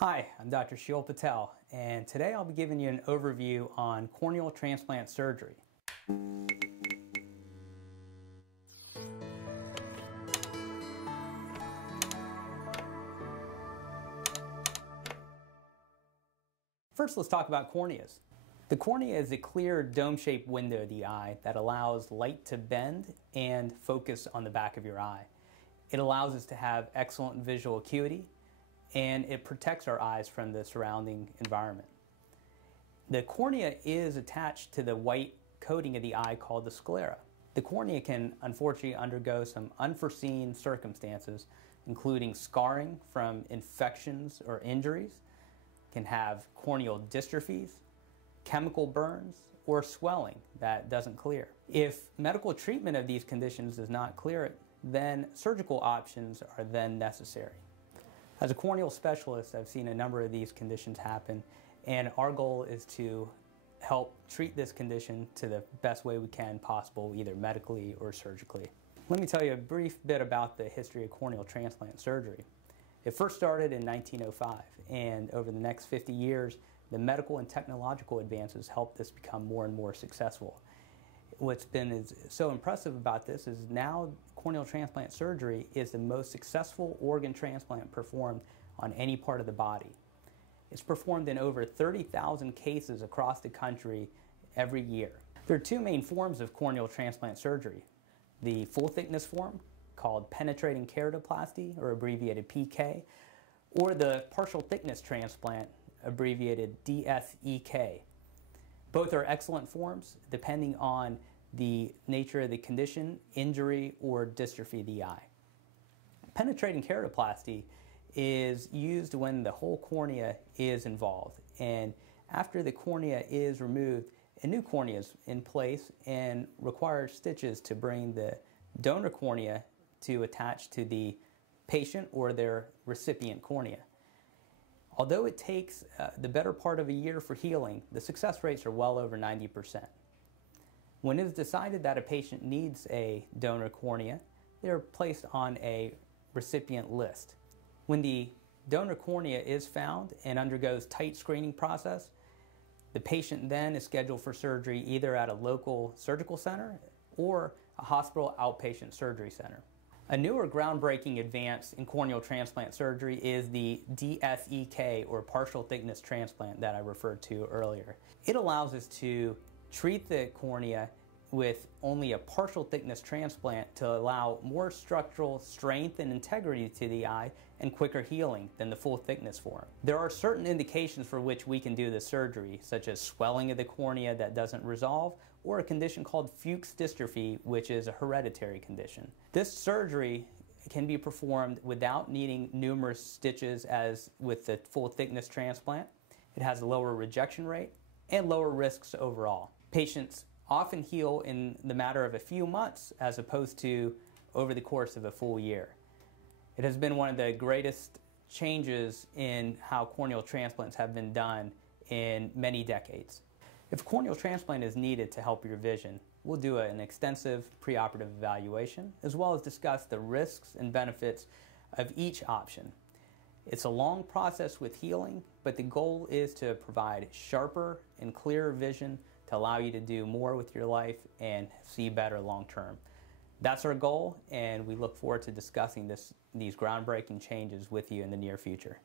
Hi, I'm Dr. Sheel Patel, and today I'll be giving you an overview on corneal transplant surgery. First, let's talk about corneas. The cornea is a clear dome-shaped window of the eye that allows light to bend and focus on the back of your eye. It allows us to have excellent visual acuity, and it protects our eyes from the surrounding environment. The cornea is attached to the white coating of the eye called the sclera. The cornea can unfortunately undergo some unforeseen circumstances, including scarring from infections or injuries, can have corneal dystrophies, chemical burns, or swelling that doesn't clear. If medical treatment of these conditions does not clear it, then surgical options are then necessary. As a corneal specialist, I've seen a number of these conditions happen, and our goal is to help treat this condition to the best way we can possible, either medically or surgically. Let me tell you a brief bit about the history of corneal transplant surgery. It first started in 1905, and over the next 50 years, the medical and technological advances helped this become more and more successful. What's been so impressive about this is now corneal transplant surgery is the most successful organ transplant performed on any part of the body. It's performed in over 30,000 cases across the country every year. There are two main forms of corneal transplant surgery. The full thickness form, called penetrating keratoplasty, or abbreviated PK, or the partial thickness transplant, abbreviated DSEK. Both are excellent forms depending on the nature of the condition, injury, or dystrophy of the eye. Penetrating keratoplasty is used when the whole cornea is involved, and after the cornea is removed, a new cornea is in place and requires stitches to bring the donor cornea to attach to the patient or their recipient cornea. Although it takes the better part of a year for healing, the success rates are well over 90%. When it is decided that a patient needs a donor cornea, they're placed on a recipient list. When the donor cornea is found and undergoes tight screening process, the patient then is scheduled for surgery either at a local surgical center or a hospital outpatient surgery center. A newer groundbreaking advance in corneal transplant surgery is the DSEK, or partial thickness transplant, that I referred to earlier. It allows us to treat the cornea with only a partial thickness transplant to allow more structural strength and integrity to the eye and quicker healing than the full thickness form. There are certain indications for which we can do this surgery, such as swelling of the cornea that doesn't resolve, or a condition called Fuchs dystrophy, which is a hereditary condition. This surgery can be performed without needing numerous stitches as with the full thickness transplant. It has a lower rejection rate and lower risks overall. Patients often heal in the matter of a few months as opposed to over the course of a full year. It has been one of the greatest changes in how corneal transplants have been done in many decades. If a corneal transplant is needed to help your vision, we'll do an extensive preoperative evaluation as well as discuss the risks and benefits of each option. It's a long process with healing, but the goal is to provide sharper and clearer vision to allow you to do more with your life and see better long term. That's our goal, and we look forward to discussing these groundbreaking changes with you in the near future.